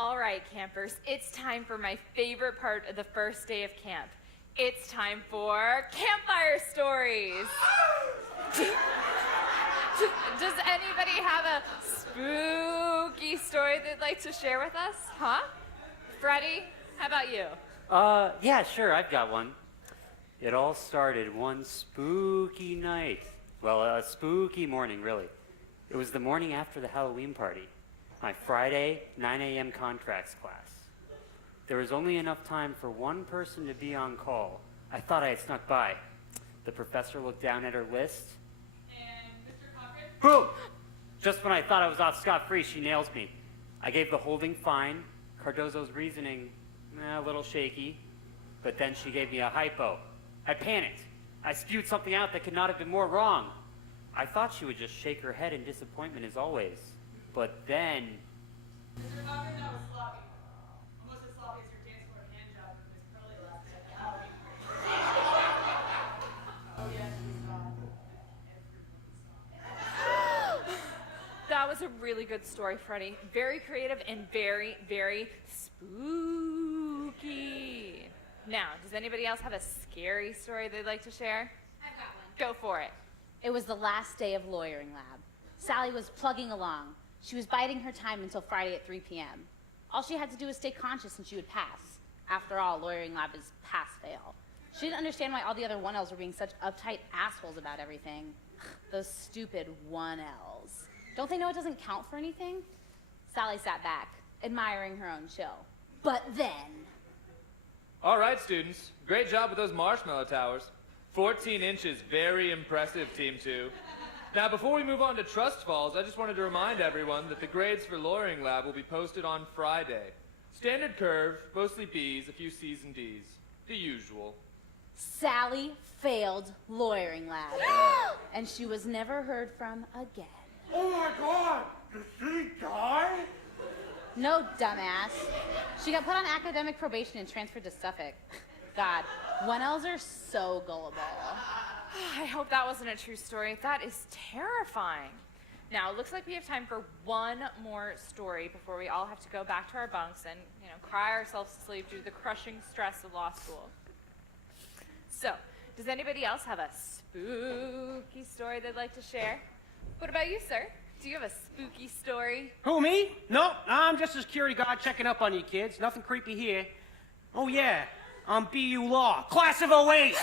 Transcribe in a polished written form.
All right, campers, it's time for my favorite part of the first day of camp. It's time for Campfire Stories. Does anybody have a spooky story they'd like to share with us? Huh? Freddie, how about you? Yeah, sure, I've got one. It all started one spooky night. Well, a spooky morning, really. It was the morning after the Halloween party. My Friday, 9 a.m. contracts class. There was only enough time for one person to be on call. I thought I had snuck by. The professor looked down at her list. And Mr. Cochran? Boom! Just when I thought I was off scot-free, she nails me. I gave the holding fine. Cardozo's reasoning, a little shaky. But then she gave me a hypo. I panicked. I spewed something out that could not have been more wrong. I thought she would just shake her head in disappointment as always. But then... Mr. Cochran, that was sloppy. Almost as sloppy as your dance floor hand job with Miss Curly last night at the Halloween party. Oh, yes, we saw it. Everyone saw it. That was a really good story, Freddie. Very creative and very, very spooky. Now, does anybody else have a scary story they'd like to share? I've got one. Go for it. It was the last day of lawyering lab. Sally was plugging along. She was biding her time until Friday at 3 p.m. All she had to do was stay conscious and she would pass. After all, lawyering lab is pass-fail. She didn't understand why all the other 1Ls were being such uptight assholes about everything. Those stupid 1Ls. Don't they know it doesn't count for anything? Sally sat back, admiring her own chill. But then... All right, students. Great job with those marshmallow towers. 14 inches, very impressive, Team 2. Now, before we move on to trust falls, I just wanted to remind everyone that the grades for lawyering lab will be posted on Friday. Standard curve, mostly B's, a few C's and D's. The usual. Sally failed lawyering lab. And she was never heard from again. Oh my God! Did she die? No, dumbass. She got put on academic probation and transferred to Suffolk. God, 1Ls are so gullible. I hope that wasn't a true story. That is terrifying. Now, it looks like we have time for one more story before we all have to go back to our bunks and, cry ourselves to sleep due to the crushing stress of law school. So, does anybody else have a spooky story they'd like to share? What about you, sir? Do you have a spooky story? Who, me? Nope, I'm just a security guard checking up on you kids. Nothing creepy here. Oh, yeah, I'm BU Law, class of '08.